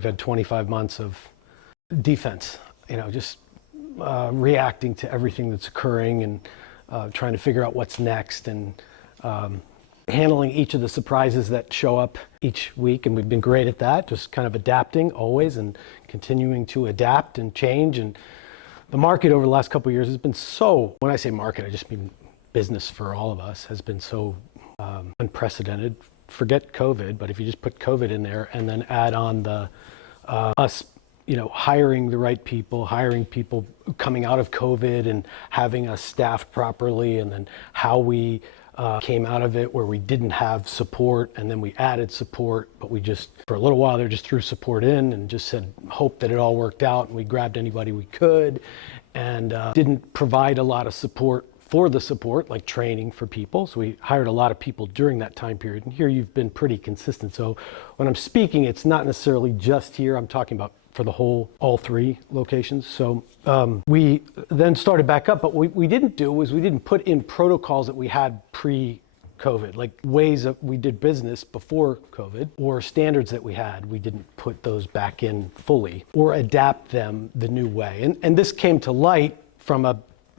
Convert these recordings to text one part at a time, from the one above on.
we've had 25 months of defense, just reacting to everything that's occurring and trying to figure out what's next and handling each of the surprises that show up each week. And we've been great at that, just kind of adapting always and continuing to adapt and change. And the market over the last couple of years has been when I say market, I just mean business for all of us, has been so unprecedented. Forget COVID, but if you just put COVID in there and then add on us hiring the right people, hiring people coming out of COVID and having us staffed properly, and then how we came out of it where we didn't have support and then we added support, but we just, for a little while there, just threw support in and just said, hope that it all worked out, and we grabbed anybody we could and didn't provide a lot of support for the support, like training for people. So we hired a lot of people during that time period. And here you've been pretty consistent. So when I'm speaking, it's not necessarily just here. I'm talking about for all three locations. So we then started back up, but what we didn't do was we didn't put in protocols that we had pre-COVID, like ways that we did business before COVID, or standards that we had. We didn't put those back in fully or adapt them the new way. And this came to light from a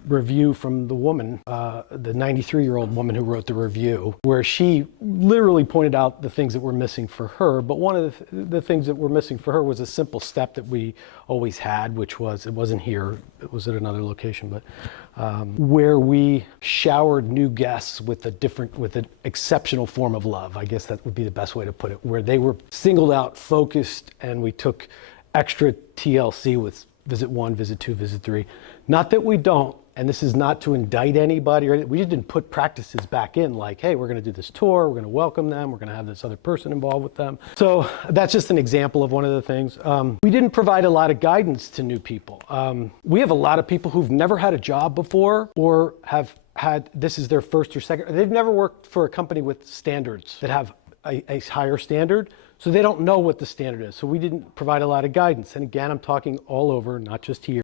review from the woman, the 93-year-old woman who wrote the review, where she literally pointed out the things that were missing for her. But one of the things that were missing for her was a simple step that we always had, which was, it wasn't here, it was at another location, but where we showered new guests with an exceptional form of love. I guess that would be the best way to put it, where they were singled out, focused, and we took extra TLC with visit 1, visit 2, visit 3. Not that we don't, and this is not to indict anybody, or we just didn't put practices back in like, hey, we're going to do this tour, we're going to welcome them, we're going to have this other person involved with them. So that's just an example of one of the things. We didn't provide a lot of guidance to new people. We have a lot of people who've never had a job before, or have had, this is their first or second, they've never worked for a company with standards that have a higher standard. So they don't know what the standard is. So we didn't provide a lot of guidance. And again, I'm talking all over, not just here.